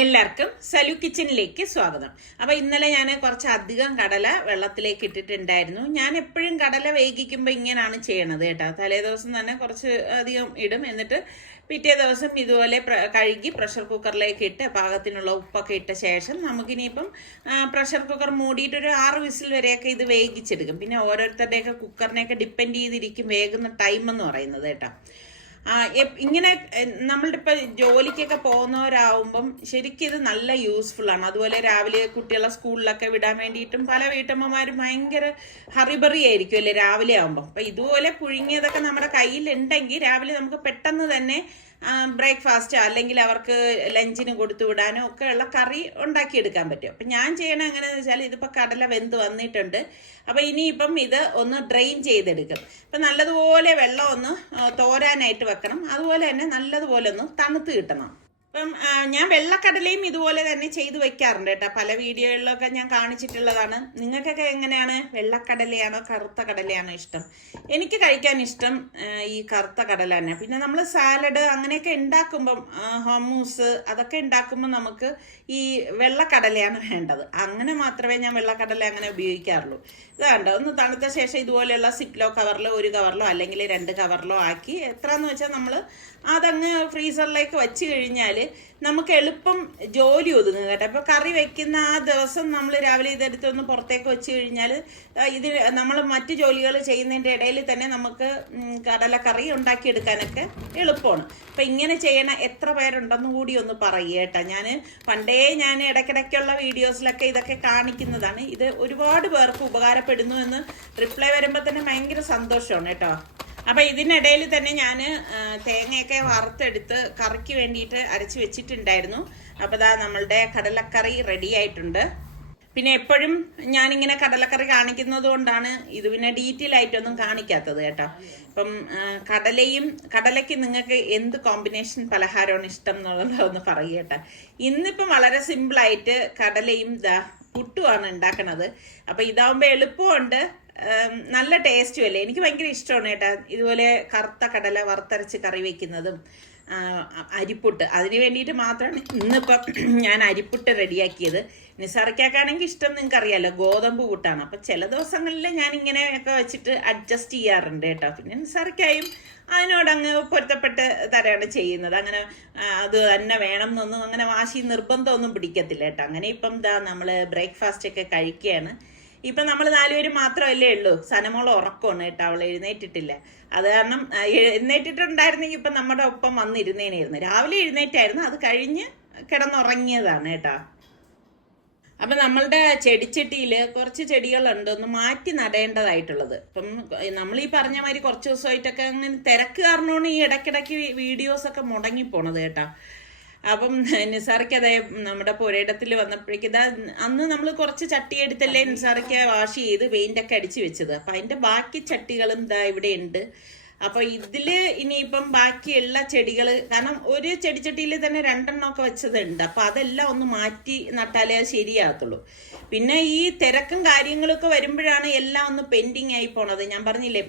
എല്ലാവർക്കും സലു കിച്ചണിലേക്ക് സ്വാഗതം. അപ്പൊ ഇന്നലെ ഞാൻ കുറച്ചധികം കടല വെള്ളത്തിലേക്ക് ഇട്ടിട്ടുണ്ടായിരുന്നു. ഞാൻ എപ്പോഴും കടല വേഗിക്കുമ്പോൾ ഇങ്ങനെയാണ് ചെയ്യണത് കേട്ടോ. തലേ ദിവസം തന്നെ കുറച്ച് അധികം ഇടും. എന്നിട്ട് പിറ്റേ ദിവസം ഇതുപോലെ കഴുകി പ്രഷർ കുക്കറിലേക്ക് ഇട്ട് പാകത്തിനുള്ള ഉപ്പൊക്കെ ഇട്ട ശേഷം നമുക്കിനിയിപ്പം പ്രഷർ കുക്കർ മൂടിയിട്ട് ഒരു ആറ് വിസിൽ വരെയൊക്കെ ഇത് വേവിച്ചെടുക്കും. പിന്നെ ഓരോരുത്തരുടെയൊക്കെ കുക്കറിനെയൊക്കെ ഡിപ്പെൻഡ് ചെയ്തിരിക്കും വേകുന്ന ടൈം എന്ന് പറയുന്നത് കേട്ടോ. ഇങ്ങനെ നമ്മളുടെ ഇപ്പൊ ജോലിക്കൊക്കെ പോകുന്നവരാവുമ്പം ശരിക്കും ഇത് നല്ല യൂസ്ഫുൾ ആണ്. അതുപോലെ രാവിലെ കുട്ടികളെ സ്കൂളിലൊക്കെ വിടാൻ വേണ്ടിയിട്ടും പല വീട്ടമ്മമാരും ഭയങ്കര ഹറിബറി ആയിരിക്കും അല്ലേ രാവിലെ ആവുമ്പോൾ അപ്പൊ ഇതുപോലെ പുഴുങ്ങിയതൊക്കെ നമ്മുടെ കയ്യിലുണ്ടെങ്കിൽ രാവിലെ നമുക്ക് പെട്ടെന്ന് തന്നെ ബ്രേക്ക്ഫാസ്റ്റ് അല്ലെങ്കിൽ അവർക്ക് ലഞ്ചിന് കൊടുത്തു വിടാനോ ഉള്ള കറി ഉണ്ടാക്കിയെടുക്കാൻ പറ്റും. അപ്പം ഞാൻ ചെയ്യണ എങ്ങനെയാണെന്ന് വെച്ചാൽ ഇതിപ്പോൾ കടല വെന്ത് വന്നിട്ടുണ്ട്. അപ്പം ഇനിയിപ്പം ഇത് ഒന്ന് ഡ്രെയിൻ ചെയ്തെടുക്കും. അപ്പം നല്ലതുപോലെ വെള്ളം ഒന്ന് തോരാനായിട്ട് വെക്കണം. അതുപോലെ തന്നെ നല്ലതുപോലെ ഒന്ന് തണുത്ത് കിട്ടണം. അപ്പം ഞാൻ വെള്ളക്കടലയും ഇതുപോലെ തന്നെ ചെയ്തു വെക്കാറുണ്ട് കേട്ടോ. പല വീഡിയോകളിലൊക്കെ ഞാൻ കാണിച്ചിട്ടുള്ളതാണ്. നിങ്ങൾക്കൊക്കെ എങ്ങനെയാണ് വെള്ളക്കടലയാണോ കറുത്ത കടലയാണോ ഇഷ്ടം? എനിക്ക് കഴിക്കാൻ ഇഷ്ടം ഈ കറുത്ത കടല തന്നെ. പിന്നെ നമ്മൾ സാലഡ് അങ്ങനെയൊക്കെ ഉണ്ടാക്കുമ്പം ഹോമൂസ് അതൊക്കെ ഉണ്ടാക്കുമ്പോൾ നമുക്ക് ഈ വെള്ളക്കടലയാണ് വേണ്ടത്. അങ്ങനെ മാത്രമേ ഞാൻ വെള്ളക്കടല അങ്ങനെ ഉപയോഗിക്കാറുള്ളൂ. ഇതാണ്ട് ഒന്ന് തണുത്ത ശേഷം ഇതുപോലെയുള്ള സിപ്ലോ കവറിലോ ഒരു കവറിലോ അല്ലെങ്കിൽ രണ്ട് കവറിലോ ആക്കി എത്രയെന്ന് വെച്ചാൽ നമ്മൾ അതങ്ങ് ഫ്രീസറിലേക്ക് വെച്ച് കഴിഞ്ഞാൽ നമുക്ക് എളുപ്പം ജോലി ഒതുങ്ങും കേട്ടോ. അപ്പോൾ കറി വെക്കുന്ന ആ ദിവസം നമ്മൾ രാവിലെ ഇതെടുത്ത് ഒന്ന് പുറത്തേക്ക് വെച്ച് കഴിഞ്ഞാൽ ഇത് നമ്മൾ മറ്റ് ജോലികൾ ചെയ്യുന്നതിന്റെ ഇടയിൽ തന്നെ നമുക്ക് കടലക്കറി ഉണ്ടാക്കിയെടുക്കാനൊക്കെ എളുപ്പമാണ്. അപ്പം ഇങ്ങനെ ചെയ്യണ എത്ര പേരുണ്ടെന്ന് കൂടി ഒന്ന് പറയുക ഞാൻ പണ്ടേ ഞാൻ ഇടയ്ക്കിടയ്ക്കുള്ള വീഡിയോസിലൊക്കെ ഇതൊക്കെ കാണിക്കുന്നതാണ്. ഇത് ഒരുപാട് പേർക്ക് ഉപകാരപ്പെടുന്നു എന്ന് റിപ്ലൈ വരുമ്പോൾ തന്നെ ഭയങ്കര സന്തോഷമാണ് കേട്ടോ. അപ്പൊ ഇതിനിടയിൽ തന്നെ ഞാൻ തേങ്ങയൊക്കെ വറുത്തെടുത്ത് കറിക്ക് വേണ്ടിയിട്ട് അരച്ച് വെച്ചിട്ടുണ്ടായിരുന്നു. അപ്പോൾ ഇതാ നമ്മളുടെ കടലക്കറി റെഡി ആയിട്ടുണ്ട്. പിന്നെ എപ്പോഴും ഞാനിങ്ങനെ കടലക്കറി കാണിക്കുന്നത് കൊണ്ടാണ് ഇത് പിന്നെ ഡീറ്റെയിൽ ആയിട്ടൊന്നും കാണിക്കാത്തത് കേട്ടോ. അപ്പം കടലയും കടലയ്ക്ക് നിങ്ങൾക്ക് എന്ത് കോമ്പിനേഷൻ പലഹാരമാണ് ഇഷ്ടം എന്നുള്ളത് ഒന്ന് പറയട്ടെ ഇന്നിപ്പം വളരെ സിമ്പിളായിട്ട് കടലയും ദാ പുട്ടുമാണ് ഉണ്ടാക്കണത്. അപ്പൊ ഇതാവുമ്പോൾ എളുപ്പമുണ്ട്. നല്ല ടേസ്റ്റും അല്ലേ? എനിക്ക് ഭയങ്കര ഇഷ്ടമാണ് കേട്ടോ. ഇതുപോലെ കറുത്ത കടല വറുത്തരച്ച് കറി വെക്കുന്നതും അരിപ്പുട്ട്. അതിന് വേണ്ടിയിട്ട് മാത്രമാണ് ഇന്നിപ്പം ഞാൻ അരിപ്പുട്ട് റെഡിയാക്കിയത്. നിസാറിക്കാക്കാണെങ്കിൽ ഇഷ്ടം നിങ്ങൾക്ക് അറിയാലോ ഗോതമ്പ് കൂട്ടാണ് അപ്പം ചില ദിവസങ്ങളിൽ ഞാൻ ഇങ്ങനെയൊക്കെ വെച്ചിട്ട് അഡ്ജസ്റ്റ് ചെയ്യാറുണ്ട് കേട്ടോ. പിന്നെ നിസാറിക്കായും അതിനോട് അങ്ങ് പൊരുത്തപ്പെട്ട് തരാണ് ചെയ്യുന്നത്. അങ്ങനെ അത് തന്നെ വേണം എന്നൊന്നും അങ്ങനെ വാശി നിർബന്ധമൊന്നും പിടിക്കത്തില്ല കേട്ടോ. അങ്ങനെ ഇപ്പം ഇതാ നമ്മൾ ബ്രേക്ക്ഫാസ്റ്റ് ഒക്കെ കഴിക്കുകയാണ്. ഇപ്പൊ നമ്മൾ നാലുപേര് മാത്രമല്ലേ ഉള്ളൂ. സനമോൾ ഉറക്കമാണ് കേട്ടോ അവൾ എഴുന്നേറ്റിട്ടില്ല. അത് കാരണം എഴുന്നേറ്റിട്ടുണ്ടായിരുന്നെങ്കിൽ ഇപ്പൊ നമ്മുടെ ഒപ്പം വന്നിരുന്നേനായിരുന്നു. രാവിലെ എഴുന്നേറ്റായിരുന്നു അത് കഴിഞ്ഞ് കിടന്നുറങ്ങിയതാണ് കേട്ടോ. അപ്പൊ നമ്മളുടെ ചെടിച്ചട്ടിയിൽ കുറച്ച് ചെടികളുണ്ട് ഒന്ന് മാറ്റി നടേണ്ടതായിട്ടുള്ളത്. ഇപ്പം നമ്മൾ ഈ പറഞ്ഞ മാതിരി കുറച്ച് ദിവസമായിട്ടൊക്കെ അങ്ങനെ തിരക്ക് കാരണമാണ് ഈ ഇടയ്ക്കിടയ്ക്ക് വീഡിയോസൊക്കെ മുടങ്ങി പോണത് കേട്ടാ. അപ്പം നിസാറയ്ക്ക് അതേ നമ്മുടെ പുരയിടത്തിൽ വന്നപ്പോഴേക്ക് ഇതാ അന്ന് നമ്മൾ കുറച്ച് ചട്ടി എടുത്തല്ലേ നിസാറയ്ക്ക് വാഷ് ചെയ്ത് പെയിന്റ് ഒക്കെ അടിച്ചു വെച്ചത്. അപ്പൊ അതിന്റെ ബാക്കി ചട്ടികളും ഇതാ ഇവിടെ ഉണ്ട് അപ്പൊ ഇതിൽ ഇനിയിപ്പം ബാക്കിയുള്ള ചെടികൾ കാരണം ഒരു ചെടിച്ചട്ടിയിൽ തന്നെ രണ്ടെണ്ണമൊക്കെ വെച്ചതുണ്ട്. അപ്പൊ അതെല്ലാം ഒന്ന് മാറ്റി നട്ടാലേ അത് ശരിയാകത്തുള്ളൂ. പിന്നെ ഈ തിരക്കും കാര്യങ്ങളൊക്കെ വരുമ്പോഴാണ് എല്ലാം ഒന്ന് പെൻഡിങ് ആയി പോണത്. ഞാൻ പറഞ്ഞില്ലേ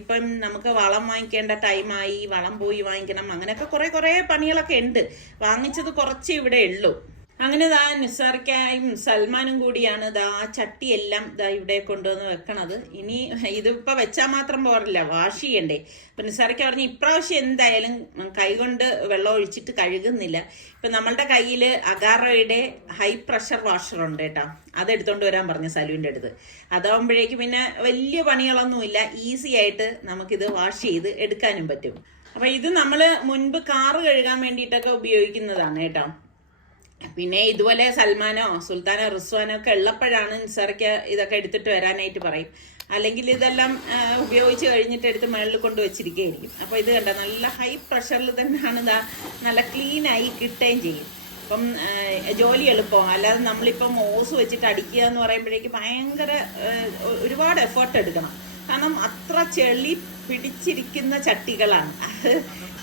ഇപ്പം നമുക്ക് വളം വാങ്ങിക്കേണ്ട ടൈമായി വളം പോയി വാങ്ങിക്കണം അങ്ങനെയൊക്കെ കുറെ കുറെ പണികളൊക്കെ ഉണ്ട്. വാങ്ങിച്ചത് കുറച്ച് ഇവിടെ ഉള്ളൂ. അങ്ങനെ ദാ നിസാർക്കായും സൽമാനും കൂടിയാണ് ദാ ആ ചട്ടിയെല്ലാം ദാ ഇവിടെ കൊണ്ടുവന്ന് വെക്കണത്. ഇനി ഇതിപ്പോ വെച്ചാൽ മാത്രം പോരല്ല വാഷ് ചെയ്യണ്ടേ. അപ്പൊ നിസാർക്ക പറഞ്ഞു ഇപ്രാവശ്യം എന്തായാലും കൈകൊണ്ട് വെള്ളം ഒഴിച്ചിട്ട് കഴുകുന്നില്ല. ഇപ്പൊ നമ്മളുടെ കയ്യിൽ അഗാറോയുടെ ഹൈ പ്രഷർ വാഷർ ഉണ്ട് കേട്ടോ. അതെടുത്തോണ്ട് വരാൻ പറഞ്ഞു സലുവിന്റെ അടുത്ത്. അതാവുമ്പോഴേക്കും പിന്നെ വലിയ പണികളൊന്നുമില്ല ഈസി ആയിട്ട് നമുക്കിത് വാഷ് ചെയ്ത് എടുക്കാനും പറ്റും. അപ്പൊ ഇത് നമ്മൾ മുൻപ് കാറ് കഴുകാൻ വേണ്ടിയിട്ടൊക്കെ ഉപയോഗിക്കുന്നതാണ് കേട്ടോ. പിന്നെ ഇതുപോലെ സൽമാനോ സുൽത്താനോ റിസ്വാനോ ഒക്കെ ഉള്ളപ്പോഴാണ് നിസാർക്ക് ഇതൊക്കെ എടുത്തിട്ട് വരാനായിട്ട് പറയും. അല്ലെങ്കിൽ ഇതെല്ലാം ഉപയോഗിച്ച് കഴിഞ്ഞിട്ട് എടുത്ത് മുകളിൽ കൊണ്ട് വെച്ചിരിക്കുകയായിരിക്കും. അപ്പോൾ ഇത് കണ്ട നല്ല ഹൈ പ്രഷറിൽ തന്നെയാണ് ഇതാ നല്ല ക്ലീനായി കിട്ടുകയും ചെയ്യും. അപ്പം ജോലി എളുപ്പമാണ് അല്ലാതെ നമ്മളിപ്പം ഓസ് വെച്ചിട്ട് അടിക്കുക എന്ന് പറയുമ്പോഴേക്ക് ഭയങ്കര ഒരുപാട് എഫേർട്ട് എടുക്കണം. കാരണം അത്ര ചെളി പിടിച്ചിരിക്കുന്ന ചട്ടികളാണ്.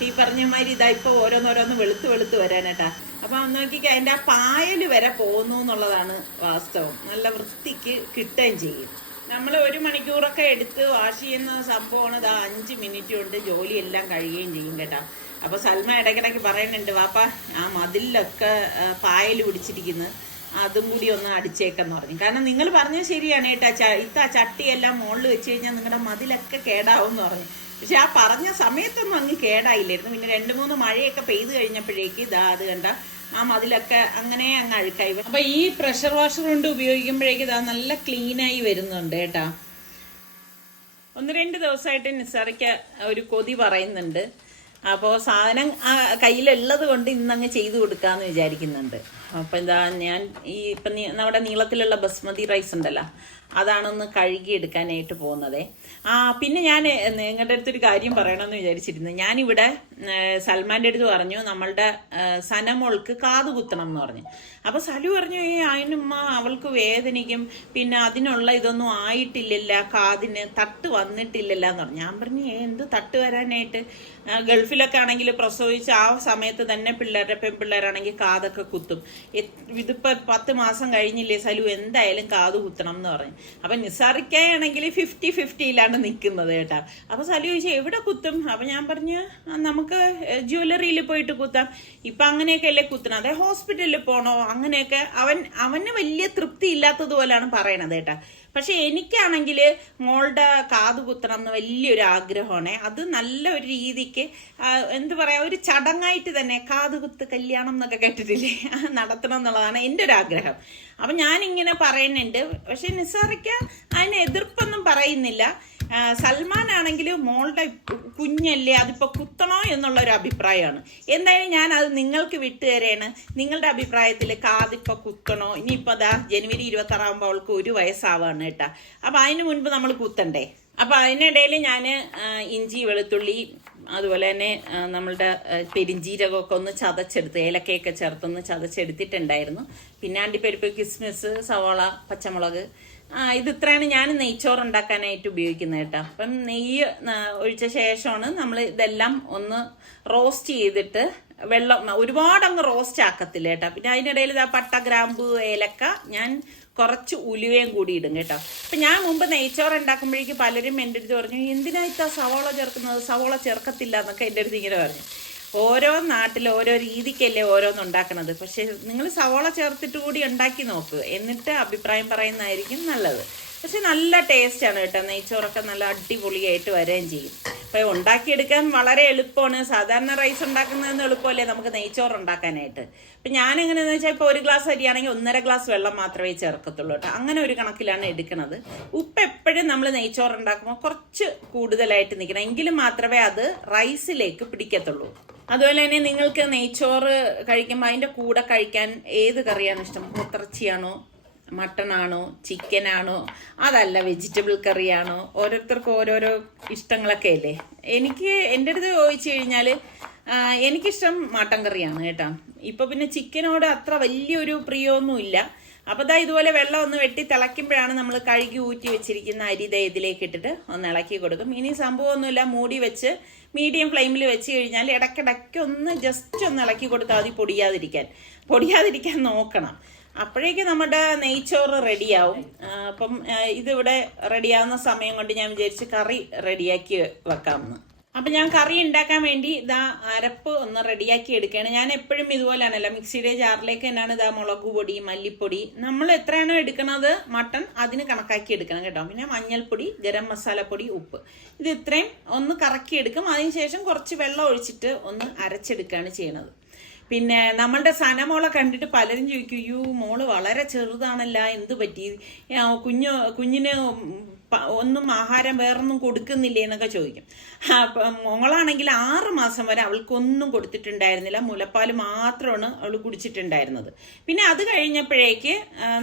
ഈ പറഞ്ഞ മാതിരി ഇതാ ഇപ്പൊ ഓരോന്നോരോന്ന് വെളുത്ത് വെളുത്ത് വരാനേട്ടാ അപ്പൊ നോക്കിക്ക അതിന്റെ ആ പായൽ വരെ പോകുന്നു എന്നുള്ളതാണ് വാസ്തവം. നല്ല വൃത്തിക്ക് കിട്ടുകയും ചെയ്യും. നമ്മൾ ഒരു മണിക്കൂറൊക്കെ എടുത്ത് വാഷ് ചെയ്യുന്ന സംഭവമാണ് ഇതാ അഞ്ച് മിനിറ്റ് കൊണ്ട് ജോലിയെല്ലാം കഴിയുകയും ചെയ്യും കേട്ടാ. അപ്പൊ സൽമ ഇടയ്ക്കിടയ്ക്ക് പറയുന്നുണ്ട് വാപ്പ ആ മതിലൊക്കെ പായൽ പിടിച്ചിരിക്കുന്നു. അതും കൂടി ഒന്ന് അടിച്ചേക്കെന്ന് പറഞ്ഞു. കാരണം നിങ്ങൾ പറഞ്ഞത് ശരിയാണ് ഏട്ടാ ച- ഇത്ത ചട്ടിയെല്ലാം മുകളിൽ വെച്ച് കഴിഞ്ഞാൽ നിങ്ങളുടെ മതിലൊക്കെ കേടാവും എന്ന് പറഞ്ഞു. പക്ഷെ ആ പറഞ്ഞ സമയത്തൊന്നും അങ്ങ് കേടായില്ലായിരുന്നു. പിന്നെ രണ്ട് മൂന്ന് മഴയൊക്കെ പെയ്ത് കഴിഞ്ഞപ്പോഴേക്ക് ഇതാ അത് കണ്ട ആ മതിലൊക്കെ അങ്ങനെ അങ്ങ് അഴുക്കായി. അപ്പൊ ഈ പ്രഷർ വാഷർ കൊണ്ട് ഉപയോഗിക്കുമ്പോഴേക്ക് ഇതാ നല്ല ക്ലീനായി വരുന്നുണ്ട് കേട്ടാ ഒന്ന് രണ്ട് ദിവസമായിട്ട് നിസാറയ്ക്ക് ഒരു കൊതി പറയുന്നുണ്ട്. അപ്പോൾ സാധനം കയ്യിലുള്ളത് കൊണ്ട് ഇന്നങ്ങ് ചെയ്തു കൊടുക്കാമെന്ന് വിചാരിക്കുന്നുണ്ട്. അപ്പോൾ എന്താ ഞാൻ ഈ ഇപ്പം നമ്മുടെ നീളത്തിലുള്ള ബസ്മതി റൈസ് ഉണ്ടല്ലോ അതാണൊന്ന് കഴുകി എടുക്കാനായിട്ട് പോകുന്നത്. ആ പിന്നെ ഞാൻ നിങ്ങളുടെ അടുത്തൊരു കാര്യം പറയണമെന്ന് വിചാരിച്ചിരുന്നു. ഞാനിവിടെ സൽമാന്റെ അടുത്ത് പറഞ്ഞു നമ്മളുടെ സനമോൾക്ക് കാത് കുത്തണം എന്ന് പറഞ്ഞു. അപ്പോൾ സലു പറഞ്ഞു ഈ അതിനുമ്മ അവൾക്ക് വേദനിക്കും. പിന്നെ അതിനുള്ള ഇതൊന്നും ആയിട്ടില്ലല്ല കാതിന് തട്ട് വന്നിട്ടില്ലല്ല എന്ന് പറഞ്ഞു. ഞാൻ പറഞ്ഞു എന്ത് തട്ട് വരാനായിട്ട്? ഗൾഫിലൊക്കെ ആണെങ്കിൽ പ്രസവിച്ച് ആ സമയത്ത് തന്നെ പിള്ളേരുടെ പെൺപിള്ളേരാണെങ്കിൽ കാതൊക്കെ കുത്തും. ഇതിപ്പോ പത്ത് മാസം കഴിഞ്ഞില്ലേ സലു എന്തായാലും കാത് കുത്തണം എന്ന് പറഞ്ഞു. അപ്പൊ നിസാറിക്കാണെങ്കിൽ ഫിഫ്റ്റി ഫിഫ്റ്റിയിലാണ് നിൽക്കുന്നത് കേട്ടാ. അപ്പൊ സലു ചോദിച്ചു എവിടെ കുത്തും? അപ്പൊ ഞാൻ പറഞ്ഞു നമുക്ക് ജ്വല്ലറിയിൽ പോയിട്ട് കുത്താം. ഇപ്പൊ അങ്ങനെയൊക്കെ അല്ലേ കുത്തണം അതെ ഹോസ്പിറ്റലിൽ പോണോ? അങ്ങനെയൊക്കെ അവൻ അവന് വലിയ തൃപ്തി ഇല്ലാത്തതുപോലെയാണ് പറയണത് കേട്ടാ. പക്ഷെ എനിക്കാണെങ്കിൽ മോളുടെ കാത് കുത്തണം എന്ന് വലിയൊരു ആഗ്രഹമാണ്. അത് നല്ല ഒരു രീതിക്ക് എന്ത് പറയാ ഒരു ചടങ്ങായിട്ട് തന്നെ കാത് കുത്ത് കല്യാണം എന്നൊക്കെ കേട്ടിട്ടില്ലേ? നടത്തണം എന്നുള്ളതാണ് എന്റെ ഒരു ആഗ്രഹം. അപ്പം ഞാനിങ്ങനെ പറയുന്നുണ്ട്. പക്ഷെ നിസാറയ്ക്ക് അതിന് എതിർപ്പൊന്നും പറയുന്നില്ല. സൽമാൻ ആണെങ്കിൽ മോളുടെ കുഞ്ഞല്ലേ അതിപ്പോൾ കുത്തണോ എന്നുള്ള ഒരു അഭിപ്രായമാണ്. എന്തായാലും ഞാൻ അത് നിങ്ങൾക്ക് വിട്ടുതരാണ് നിങ്ങളുടെ അഭിപ്രായത്തിൽ കാതിപ്പോൾ കുത്തണോ? ഇനിയിപ്പോൾ അതാ ജനുവരി ഇരുപത്താറാകുമ്പോൾ അവൾക്ക് ഒരു വയസ്സാവാണ് കേട്ടോ. അപ്പോൾ അതിന് മുൻപ് നമ്മൾ കുത്തണ്ടേ? അപ്പം അതിനിടയിൽ ഞാൻ ഇഞ്ചി വെളുത്തുള്ളി അതുപോലെ തന്നെ നമ്മളുടെ പെരിഞ്ജീരകമൊക്കെ ഒന്ന് ചതച്ചെടുത്ത് ഏലക്കയൊക്കെ ചേർത്തൊന്ന് ചതച്ചെടുത്തിട്ടുണ്ടായിരുന്നു. പിന്നെ അണ്ടിപ്പരിപ്പ് കിസ്മിസ് സവാള പച്ചമുളക്. ഇത് ഇത്രയാണ് ഞാൻ നെയ്ച്ചോറ് ഉണ്ടാക്കാനായിട്ട് ഉപയോഗിക്കുന്നത് കേട്ടോ. അപ്പം നെയ്യ് ഒഴിച്ച ശേഷമാണ് നമ്മൾ ഇതെല്ലാം ഒന്ന് റോസ്റ്റ് ചെയ്തിട്ട് വെള്ളം ഒരുപാട് അങ്ങ് റോസ്റ്റ് ആക്കത്തില്ല കേട്ടോ. പിന്നെ അതിനിടയിൽ ഇതാ പട്ട ഗ്രാമ്പു ഏലക്ക ഞാൻ കുറച്ച് ഉലുവയും കൂടി ഇടും കേട്ടോ. അപ്പം ഞാൻ മുമ്പ് നെയ്ച്ചോറ് ഉണ്ടാക്കുമ്പോഴേക്ക് പലരും എന്റെ അടുത്ത് പറഞ്ഞു എന്തിനാ ഇത്ത സവോള ചേർക്കുന്നത്? സവോള ചേർക്കത്തില്ല എന്നൊക്കെ എന്റെ അടുത്ത് ഇങ്ങനെ പറഞ്ഞു. ഓരോ നാട്ടിൽ ഓരോ രീതിക്കല്ലേ ഓരോന്ന് ഉണ്ടാക്കണത്. പക്ഷേ നിങ്ങൾ സവോള ചേർത്തിട്ട് കൂടി ഉണ്ടാക്കി നോക്ക്. എന്നിട്ട് അഭിപ്രായം പറയുന്നതായിരിക്കും നല്ലത്. പക്ഷെ നല്ല ടേസ്റ്റാണ് കേട്ടോ. നെയ്ച്ചോറൊക്കെ നല്ല അടിപൊളിയായിട്ട് വരികയും ചെയ്യും. അപ്പോൾ ഉണ്ടാക്കിയെടുക്കാൻ വളരെ എളുപ്പമാണ്. സാധാരണ റൈസ് ഉണ്ടാക്കുന്നതെന്ന് എളുപ്പമല്ലേ നമുക്ക് നെയ്ച്ചോറ് ഉണ്ടാക്കാനായിട്ട്. അപ്പം ഞാൻ എങ്ങനെയാണെന്ന് വെച്ചാൽ ഇപ്പോൾ ഒരു ഗ്ലാസ് അരിയാണെങ്കിൽ ഒന്നര ഗ്ലാസ് വെള്ളം മാത്രമേ ചേർക്കത്തുള്ളൂ കേട്ടോ. അങ്ങനെ ഒരു കണക്കിലാണ് എടുക്കുന്നത് ഉപ്പ് എപ്പോഴും നമ്മൾ നെയ്ച്ചോറ് ഉണ്ടാക്കുമ്പോൾ കുറച്ച് കൂടുതലായിട്ട് നിൽക്കണം എങ്കിലും മാത്രമേ അത് റൈസിലേക്ക് പിടിക്കത്തുള്ളൂ. അതുപോലെ തന്നെ നിങ്ങൾക്ക് നെയ്ച്ചോറ് കഴിക്കുമ്പോൾ അതിന്റെ കൂടെ കഴിക്കാൻ ഏത് കറിയാണ് ഇഷ്ടം? മുത്തിറച്ചിയാണോ? മട്ടണാണോ ചിക്കനാണോ അതല്ല വെജിറ്റബിൾ കറിയാണോ ഓരോരുത്തർക്കും ഓരോരോ ഇഷ്ടങ്ങളൊക്കെ അല്ലേ? എനിക്ക് എന്റെ അടുത്ത് ചോദിച്ചു കഴിഞ്ഞാൽ എനിക്കിഷ്ടം മട്ടൻ കറിയാണ് കേട്ടോ. ഇപ്പോൾ പിന്നെ ചിക്കനോട് അത്ര വലിയൊരു പ്രിയമൊന്നുമില്ല. അപ്പോൾ ദാ ഇതുപോലെ വെള്ളം ഒന്ന് വെട്ടി തിളയ്ക്കുമ്പോഴാണ് നമ്മൾ കഴുകി ഊറ്റി വെച്ചിരിക്കുന്ന അരി ദേ ഇതിലേക്ക് ഇട്ടിട്ട് ഒന്ന് ഇളക്കി കൊടുക്കും. ഇനി സംഭവമൊന്നുമില്ല. മൂടി വെച്ച് മീഡിയം ഫ്ലെയിമിൽ വെച്ച് കഴിഞ്ഞാൽ ഇടയ്ക്കിടയ്ക്ക് ഒന്ന് ജസ്റ്റ് ഒന്ന് ഇളക്കി കൊടുത്താൽ മതി പൊടിയാതിരിക്കാൻ. പൊടിയാതിരിക്കാൻ നോക്കണം. അപ്പോഴേക്ക് നമ്മുടെ നെയ്ച്ചോറ് റെഡിയാവും. അപ്പം ഇതിവിടെ റെഡിയാവുന്ന സമയം കൊണ്ട് ഞാൻ വിചാരിച്ച് കറി റെഡിയാക്കി വെക്കാമെന്ന്. അപ്പം ഞാൻ കറി ഉണ്ടാക്കാൻ വേണ്ടി ഇതാ അരപ്പ് ഒന്ന് റെഡിയാക്കി എടുക്കുകയാണ്. ഞാൻ എപ്പോഴും ഇതുപോലെയാണല്ലോ മിക്സിയുടെ ജാറിലേക്ക് തന്നെയാണ് ഇതാ മുളക് പൊടി മല്ലിപ്പൊടി. നമ്മൾ എത്രയാണോ എടുക്കുന്നത് മട്ടൺ അതിന് കണക്കാക്കി എടുക്കണം കേട്ടോ. പിന്നെ മഞ്ഞൾപ്പൊടി ഗരം മസാലപ്പൊടി ഉപ്പ്. ഇത് ഇത്രയും ഒന്ന് കറക്കി എടുക്കും അതിനുശേഷം കുറച്ച് വെള്ളം ഒഴിച്ചിട്ട് ഒന്ന് അരച്ചെടുക്കുകയാണ് ചെയ്യണത്. പിന്നെ നമ്മളുടെ സനമോളെ കണ്ടിട്ട് പലരും ചോദിക്കും യൂ മോൾ വളരെ ചെറുതാണല്ല എന്ത് പറ്റി? കുഞ്ഞു കുഞ്ഞിന് ഒന്നും ആഹാരം വേറൊന്നും കൊടുക്കുന്നില്ലേ എന്നൊക്കെ ചോദിക്കും. മോളാണെങ്കിൽ ആറ് മാസം വരെ അവൾക്കൊന്നും കൊടുത്തിട്ടുണ്ടായിരുന്നില്ല. മുലപ്പാൽ മാത്രമാണ് അവൾ കുടിച്ചിട്ടുണ്ടായിരുന്നത്. പിന്നെ അത് കഴിഞ്ഞപ്പോഴേക്ക്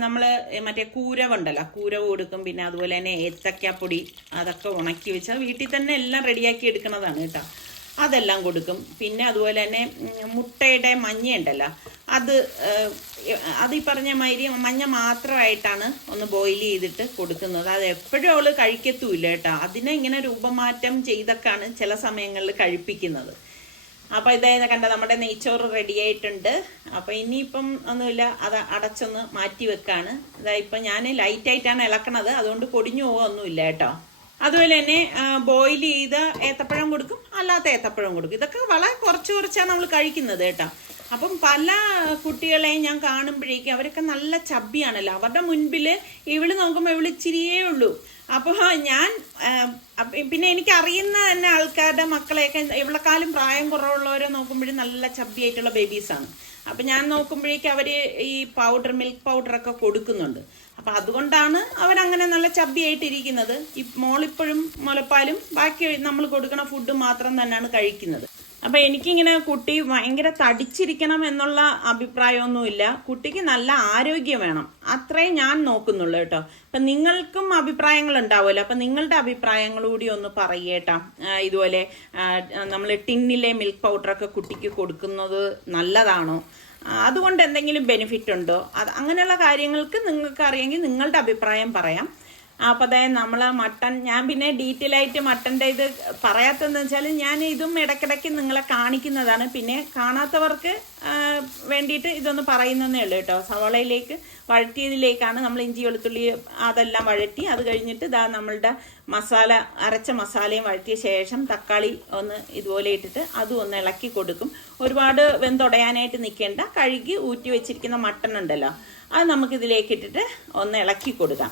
നമ്മൾ മറ്റേ കൂരവ് ഉണ്ടല്ലോ കൂരവ് കൊടുക്കും. പിന്നെ അതുപോലെ തന്നെ ഏത്തക്കാപ്പൊടി അതൊക്കെ ഉണക്കി വെച്ചാൽ വീട്ടിൽ തന്നെ എല്ലാം റെഡിയാക്കി എടുക്കുന്നതാണ് കേട്ടോ. അതെല്ലാം കൊടുക്കും. പിന്നെ അതുപോലെ തന്നെ മുട്ടയുടെ മഞ്ഞ ഉണ്ടല്ലോ അത് അത് ഈ പറഞ്ഞ മാതിരി മഞ്ഞ മാത്രമായിട്ടാണ് ഒന്ന് ബോയിൽ ചെയ്തിട്ട് കൊടുക്കുന്നത്. അത് എപ്പോഴും അവൾ കഴിക്കത്തുമില്ല കേട്ടോ. അതിനെ ഇങ്ങനെ രൂപമാറ്റം ചെയ്തൊക്കെയാണ് ചില സമയങ്ങളിൽ കഴിപ്പിക്കുന്നത്. അപ്പോൾ ഇതായത് കണ്ട നമ്മുടെ നെയ്ച്ചോറ് റെഡി ആയിട്ടുണ്ട്. അപ്പോൾ ഇനിയിപ്പം ഒന്നുമില്ല അത് അടച്ചൊന്ന് മാറ്റി വെക്കാണ്. ഇതാ ഇപ്പം ഞാൻ ലൈറ്റായിട്ടാണ് ഇളക്കണത്. അതുകൊണ്ട് പൊടിഞ്ഞു പോകൊന്നുമില്ല കേട്ടോ. അതുപോലെ തന്നെ ബോയിൽ ചെയ്ത ഏത്തപ്പഴം കൊടുക്കും അല്ലാത്ത ഏത്തപ്പഴം കൊടുക്കും. ഇതൊക്കെ വളരെ കുറച്ച് കുറച്ചാണ് നമ്മൾ കഴിക്കുന്നത് കേട്ടോ. അപ്പം പല കുട്ടികളെയും ഞാൻ കാണുമ്പോഴേക്കും അവരൊക്കെ നല്ല ചബ്ബിയാണല്ലോ. അവരുടെ മുൻപിൽ ഇവൾ നോക്കുമ്പോൾ ഇവൾ ഇച്ചിരിയേ ഉള്ളൂ. അപ്പോൾ ഞാൻ പിന്നെ എനിക്ക് അറിയുന്ന തന്നെ ആൾക്കാരുടെ മക്കളെയൊക്കെ ഇവളെക്കാളും പ്രായം കുറവുള്ളവരെ നോക്കുമ്പോഴും നല്ല ചബ്ബിയായിട്ടുള്ള ബേബീസാണ് അപ്പം ഞാൻ നോക്കുമ്പോഴേക്കും അവർ ഈ പൗഡർ മിൽക്ക് പൗഡറൊക്കെ കൊടുക്കുന്നുണ്ട്. അപ്പം അതുകൊണ്ടാണ് അവരങ്ങനെ നല്ല ചബ്ബിയായിട്ടിരിക്കുന്നത്. ഈ മോളിപ്പോഴും മുലപ്പാലും ബാക്കി നമ്മൾ കൊടുക്കുന്ന ഫുഡ് മാത്രം തന്നെയാണ് കഴിക്കുന്നത്. അപ്പൊ എനിക്കിങ്ങനെ കുട്ടി ഭയങ്കര തടിച്ചിരിക്കണം എന്നുള്ള അഭിപ്രായമൊന്നുമില്ല. കുട്ടിക്ക് നല്ല ആരോഗ്യം വേണം. അത്രേ ഞാൻ നോക്കുന്നുള്ളൂ കേട്ടോ. അപ്പൊ നിങ്ങൾക്കും അഭിപ്രായങ്ങൾ ഉണ്ടാവുമല്ലോ. അപ്പൊ നിങ്ങളുടെ അഭിപ്രായങ്ങൾ കൂടി ഒന്ന് പറയേട്ടാ. ഇതുപോലെ നമ്മൾ ടിന്നിലെ മിൽക്ക് പൗഡറൊക്കെ കുട്ടിക്ക് കൊടുക്കുന്നത് നല്ലതാണോ? അതുകൊണ്ട് എന്തെങ്കിലും ബെനിഫിറ്റ് ഉണ്ടോ? അത് അങ്ങനെയുള്ള കാര്യങ്ങൾക്ക് നിങ്ങൾക്ക് അറിയെങ്കിൽ നിങ്ങളുടെ അഭിപ്രായം പറയാം. അപ്പോൾ നമ്മൾ മട്ടൺ ഞാൻ പിന്നെ ഡീറ്റെയിൽ ആയിട്ട് മട്ടന്റെ ഇത് പറയാത്തതെന്ന് വെച്ചാൽ ഞാൻ ഇതും ഇടയ്ക്കിടയ്ക്ക് നിങ്ങളെ കാണിക്കുന്നതാണ്. പിന്നെ കാണാത്തവർക്ക് വേണ്ടിയിട്ട് ഇതൊന്ന് പറയുന്നതേ ഉള്ളൂ കേട്ടോ. സവാളയിലേക്ക് വഴറ്റിയതിലേക്കാണ് നമ്മൾ ഇഞ്ചി വെളുത്തുള്ളി അതെല്ലാം വഴറ്റി. അത് കഴിഞ്ഞിട്ട് ഇതാ നമ്മളുടെ മസാല അരച്ച മസാലയും വഴറ്റിയ ശേഷം തക്കാളി ഒന്ന് ഇതുപോലെ ഇട്ടിട്ട് അതും ഒന്ന് ഇളക്കി കൊടുക്കും. ഒരുപാട് വെന്തുടയാനായിട്ട് നിൽക്കേണ്ട. കഴുകി ഊറ്റി വെച്ചിരിക്കുന്ന മട്ടൺ ഉണ്ടല്ലോ അത് നമുക്ക് ഇതിലേക്ക് ഇട്ടിട്ട് ഒന്ന് ഇളക്കി കൊടുക്കാം.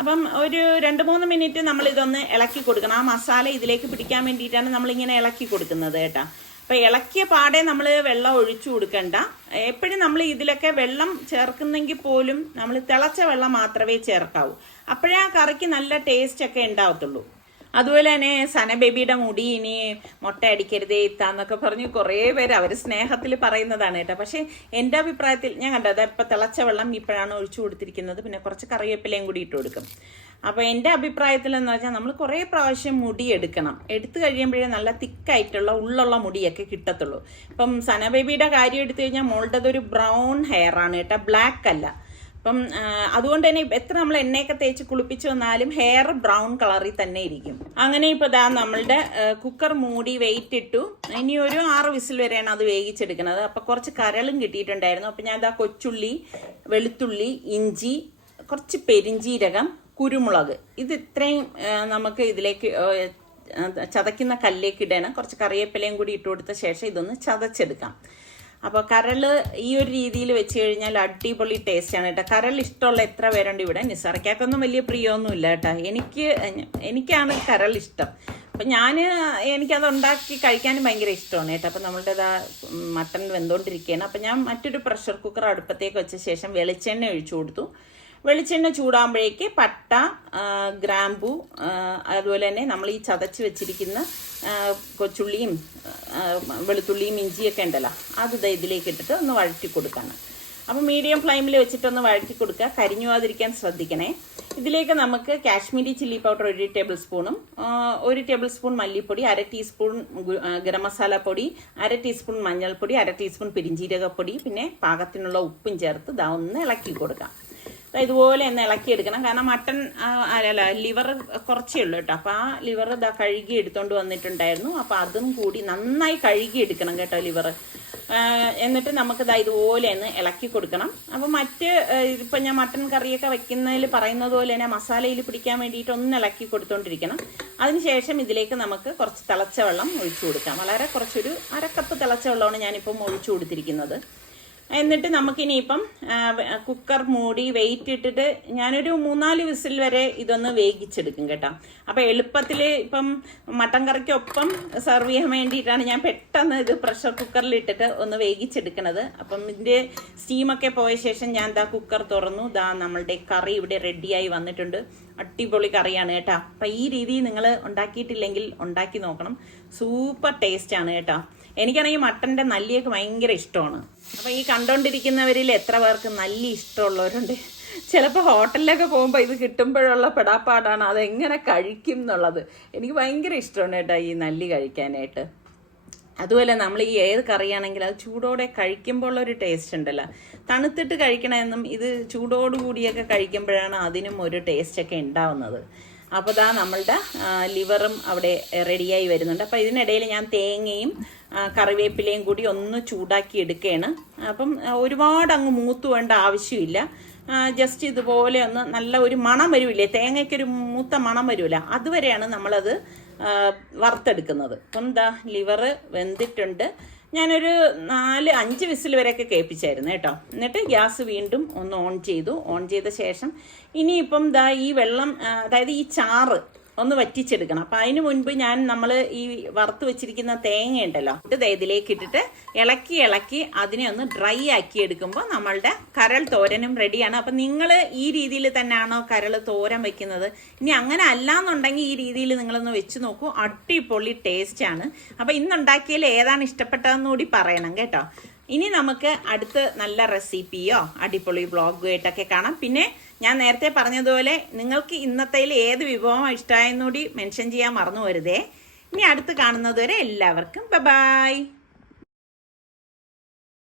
അപ്പം ഒരു രണ്ട് മൂന്ന് മിനിറ്റ് നമ്മൾ ഇതൊന്ന് ഇളക്കി കൊടുക്കണം. ആ മസാല ഇതിലേക്ക് പിടിക്കാൻ വേണ്ടിയിട്ടാണ് നമ്മളിങ്ങനെ ഇളക്കി കൊടുക്കുന്നത് കേട്ടോ. അപ്പോൾ ഇളക്കിയ പാടെ നമ്മൾ വെള്ളം ഒഴിച്ചു കൊടുക്കണ്ട. എപ്പോഴും നമ്മൾ ഇതിലൊക്കെ വെള്ളം ചേർക്കുന്നെങ്കിൽ പോലും നമ്മൾ തിളച്ച വെള്ളം മാത്രമേ ചേർക്കാവൂ. അപ്പോഴേ ആ കറിക്ക് നല്ല ടേസ്റ്റ് ഒക്കെ ഉണ്ടാവത്തുള്ളൂ. അതുപോലെ തന്നെ സന ബേബിയുടെ മുടി ഇനി മുട്ട അടിക്കരുതേ ഇത്താന്നൊക്കെ പറഞ്ഞ് കുറേ പേര് അവർ സ്നേഹത്തിൽ പറയുന്നതാണ് കേട്ടോ. പക്ഷേ എന്റെ അഭിപ്രായത്തിൽ ഞാൻ കണ്ടു അതാ ഇപ്പം തിളച്ച വെള്ളം ഇപ്പോഴാണ് ഒഴിച്ചു കൊടുത്തിരിക്കുന്നത്. പിന്നെ കുറച്ച് കറിവേപ്പിലയും കൂടി ഇട്ട് കൊടുക്കും. അപ്പോൾ എന്റെ അഭിപ്രായത്തിൽ എന്ന് വെച്ചാൽ നമ്മൾ കുറേ പ്രാവശ്യം മുടി എടുക്കണം. എടുത്തു കഴിയുമ്പോഴേ നല്ല തിക്കായിട്ടുള്ള ഉള്ളുള്ള മുടിയൊക്കെ കിട്ടത്തുള്ളൂ. ഇപ്പം സന ബേബിയുടെ കാര്യം എടുത്തു കഴിഞ്ഞാൽ മോളുടേത് ഒരു ബ്രൗൺ ഹെയർ ആണ് കേട്ടോ ബ്ലാക്ക് അല്ല. അപ്പം അതുകൊണ്ട് തന്നെ എത്ര നമ്മൾ എണ്ണയൊക്കെ തേച്ച് കുളിപ്പിച്ച് വന്നാലും ഹെയർ ബ്രൗൺ കളറിൽ തന്നെ ഇരിക്കും. അങ്ങനെ ഇപ്പോൾ ഇതാ നമ്മളുടെ കുക്കർ മൂടി വെയിറ്റ് ഇട്ടു. ഇനി ഒരു ആറ് വിസിൽ വരെയാണ് അത് വേവിച്ചെടുക്കുന്നത്. അപ്പോൾ കുറച്ച് കരളും കിട്ടിയിട്ടുണ്ടായിരുന്നു. അപ്പം ഞാൻ ഇതാ കൊച്ചുള്ളി വെളുത്തുള്ളി ഇഞ്ചി കുറച്ച് പെരിഞ്ചീരകം കുരുമുളക്. ഇത് ഇത്രയും നമുക്ക് ഇതിലേക്ക് ചതയ്ക്കുന്ന കല്ലേക്ക് ഇടണം. കുറച്ച് കറിവേപ്പിലയും കൂടി ഇട്ട് കൊടുത്ത ശേഷം ഇതൊന്ന് ചതച്ചെടുക്കാം. അപ്പോൾ കരൾ ഈ ഒരു രീതിയിൽ വെച്ച് കഴിഞ്ഞാൽ അടിപൊളി ടേസ്റ്റാണ് കേട്ടോ. കരൾ ഇഷ്ടമുള്ള എത്ര പേരുണ്ട് ഇവിടെ? നിസ്സറയ്ക്കാക്കൊന്നും വലിയ പ്രിയമൊന്നുമില്ല കേട്ടോ. എനിക്ക് എനിക്കാണ് കരൾ ഇഷ്ടം. അപ്പം ഞാൻ എനിക്കത് ഉണ്ടാക്കി കഴിക്കാനും ഭയങ്കര ഇഷ്ടമാണ് കേട്ടോ. അപ്പം നമ്മളുടെ ഇതാ മട്ടൺ വെന്തുകൊണ്ടിരിക്കുകയാണ് അപ്പം ഞാൻ മറ്റൊരു പ്രഷർ കുക്കർ അടുപ്പത്തേക്ക് വെച്ച ശേഷം വെളിച്ചെണ്ണ ഒഴിച്ചു കൊടുത്തു. വെളിച്ചെണ്ണ ചൂടാകുമ്പോഴേക്ക് പട്ട ഗ്രാമ്പു അതുപോലെ തന്നെ നമ്മൾ ഈ ചതച്ച് വെച്ചിരിക്കുന്ന കൊച്ചുള്ളിയും വെളുത്തുള്ളിയും ഇഞ്ചിയൊക്കെ ഉണ്ടല്ലോ അത് ഇതിലേക്ക് ഇട്ടിട്ട് ഒന്ന് വഴറ്റി കൊടുക്കണം. അപ്പോൾ മീഡിയം ഫ്ലെയിമിൽ വെച്ചിട്ടൊന്ന് വഴറ്റി കൊടുക്കുക. കരിഞ്ഞു പോകാതിരിക്കാൻ ശ്രദ്ധിക്കണേ. ഇതിലേക്ക് നമുക്ക് കാശ്മീരി ചില്ലി പൗഡർ ഒരു ടേബിൾ സ്പൂണും ഒരു ടേബിൾ സ്പൂൺ മല്ലിപ്പൊടി അര ടീസ്പൂൺ ഗരം മസാല പൊടി അര ടീസ്പൂൺ മഞ്ഞൾപ്പൊടി അര ടീസ്പൂൺ പെരിഞ്ജീരകപ്പൊടി പിന്നെ പാകത്തിനുള്ള ഉപ്പും ചേർത്ത് ഇതാ ഒന്ന് ഇളക്കി കൊടുക്കാം. ഇതുപോലെ ഒന്ന് ഇളക്കിയെടുക്കണം. കാരണം മട്ടൺ അല്ല ലിവർ കുറച്ചേ ഉള്ളൂ കേട്ടോ. അപ്പോൾ ആ ലിവർ ഇതാ കഴുകി എടുത്തോണ്ട് വന്നിട്ടുണ്ടായിരുന്നു. അപ്പോൾ അതും കൂടി നന്നായി കഴുകി എടുക്കണം കേട്ടോ ലിവർ. എന്നിട്ട് നമുക്ക് ഇതാ ഇതുപോലെ ഒന്ന് ഇളക്കി കൊടുക്കണം. അപ്പോൾ മറ്റ് ഇപ്പം ഞാൻ മട്ടൺ കറിയൊക്കെ വെക്കുന്നതിൽ പറയുന്നത് പോലെ തന്നെ മസാലയിൽ പിടിക്കാൻ വേണ്ടിയിട്ട് ഒന്ന് ഇളക്കി കൊടുത്തോണ്ടിരിക്കണം. അതിനുശേഷം ഇതിലേക്ക് നമുക്ക് കുറച്ച് തിളച്ച വെള്ളം ഒഴിച്ചു കൊടുക്കാം. വളരെ കുറച്ചൊരു അരക്കപ്പ് തിളച്ച വെള്ളമാണ് ഞാനിപ്പം ഒഴിച്ചു കൊടുത്തിരിക്കുന്നത്. എന്നിട്ട് നമുക്കിനിയിപ്പം കുക്കർ മൂടി വെയിറ്റ് ഇട്ടിട്ട് ഞാനൊരു മൂന്നാൽ വിസിൽ വരെ ഇതൊന്ന് വേഗിച്ചെടുക്കും കേട്ടോ. അപ്പം എളുപ്പത്തിൽ ഇപ്പം മട്ടൻ കറിക്കൊപ്പം സെർവ് ചെയ്യാൻ വേണ്ടിയിട്ടാണ് ഞാൻ പെട്ടെന്ന് ഇത് പ്രഷർ കുക്കറിൽ ഇട്ടിട്ട് ഒന്ന് വേവിച്ചെടുക്കണത്. അപ്പം ഇതിന്റെ സ്റ്റീമൊക്കെ പോയ ശേഷം ഞാൻ ദാ കുക്കർ തുറന്നു. ദാ നമ്മളുടെ കറി ഇവിടെ റെഡിയായി വന്നിട്ടുണ്ട്. അടിപൊളി കറിയാണ് കേട്ടോ. അപ്പം ഈ രീതി നിങ്ങൾ ഉണ്ടാക്കിയിട്ടില്ലെങ്കിൽ ഉണ്ടാക്കി നോക്കണം. സൂപ്പർ ടേസ്റ്റാണ് കേട്ടോ. എനിക്കാണെങ്കിൽ മട്ടന്റെ നല്ലിയൊക്കെ ഭയങ്കര ഇഷ്ടമാണ്. അപ്പം ഈ കണ്ടുകൊണ്ടിരിക്കുന്നവരിൽ എത്ര പേർക്ക് നല്ലി ഇഷ്ടമുള്ളവരുണ്ട്. ചിലപ്പോൾ ഹോട്ടലിലൊക്കെ പോകുമ്പോൾ ഇത് കിട്ടുമ്പോഴുള്ള പെടാപ്പാടാണ്. അതെങ്ങനെ കഴിക്കും എന്നുള്ളത്. എനിക്ക് ഭയങ്കര ഇഷ്ടമാണ് കേട്ടോ ഈ നല്ലി കഴിക്കാനായിട്ട്. അതുപോലെ നമ്മൾ ഈ ഏത് കറിയാണെങ്കിലും അത് ചൂടോടെ കഴിക്കുമ്പോൾ ഒരു ടേസ്റ്റ് ഉണ്ടല്ലോ. തണുത്തിട്ട് കഴിക്കണമെന്നും ഇത് ചൂടോടുകൂടിയൊക്കെ കഴിക്കുമ്പോഴാണ് അതിനും ഒരു ടേസ്റ്റ് ഒക്കെ ഉണ്ടാവുന്നത്. അപ്പോൾ ഇതാ നമ്മളുടെ ലിവറും അവിടെ റെഡിയായി വരുന്നുണ്ട്. അപ്പോൾ ഇതിനിടയിൽ ഞാൻ തേങ്ങയും കറിവേപ്പിലയും കൂടി ഒന്ന് ചൂടാക്കി എടുക്കുകയാണ്. അപ്പം ഒരുപാട് അങ്ങ് മൂത്ത് വേണ്ട ആവശ്യമില്ല. ജസ്റ്റ് ഇതുപോലെ ഒന്ന് നല്ല ഒരു മണം വരുമില്ലേ? തേങ്ങയ്ക്കൊരു മൂത്ത മണം വരില്ല അതുവരെയാണ് നമ്മളത് വറുത്തെടുക്കുന്നത്. അപ്പം എന്താ ലിവറ് വെന്തിട്ടുണ്ട്. ഞാനൊരു നാല് അഞ്ച് വിസിൽ വരെയൊക്കെ കേൾപ്പിച്ചായിരുന്നു കേട്ടോ. എന്നിട്ട് ഗ്യാസ് വീണ്ടും ഒന്ന് ഓൺ ചെയ്തു. ഓൺ ചെയ്ത ശേഷം ഇനിയിപ്പം ദാ ഈ വെള്ളം അതായത് ഈ ചാറ് ഒന്ന് വറ്റിച്ചെടുക്കണം. അപ്പം അതിന് മുൻപ് ഞാൻ നമ്മൾ ഈ വറുത്ത് വെച്ചിരിക്കുന്ന തേങ്ങ ഉണ്ടല്ലോ ദേ ഇതിലേക്ക് ഇട്ടിട്ട് ഇളക്കി ഇളക്കി അതിനെ ഒന്ന് ഡ്രൈ ആക്കി എടുക്കുമ്പോൾ നമ്മളുടെ കരൾ തോരനും റെഡിയാണ്. അപ്പം നിങ്ങൾ ഈ രീതിയിൽ തന്നെയാണോ കരൾ തോരൻ വെക്കുന്നത്? ഇനി അങ്ങനെ അല്ലാന്നുണ്ടെങ്കിൽ ഈ രീതിയിൽ നിങ്ങളൊന്ന് വെച്ച് നോക്കൂ. അടിപൊളി ടേസ്റ്റ് ആണ്. അപ്പം ഇന്നുണ്ടാക്കിയതിൽ ഏതാണ് ഇഷ്ടപ്പെട്ടതെന്ന് കൂടി പറയണം കേട്ടോ. ഇനി നമുക്ക് അടുത്ത് നല്ല റെസിപ്പിയോ അടിപൊളി വ്ളോഗുമായിട്ടൊക്കെ കാണാം. പിന്നെ ഞാൻ നേരത്തെ പറഞ്ഞതുപോലെ നിങ്ങൾക്ക് ഇന്നത്തേൽ ഏത് വിഭവം ഇഷ്ടമായെന്നുകൂടി മെൻഷൻ ചെയ്യാൻ മറന്നു വരുതേ ഇനി അടുത്ത് കാണുന്നതുവരെ എല്ലാവർക്കും ബ ബായ്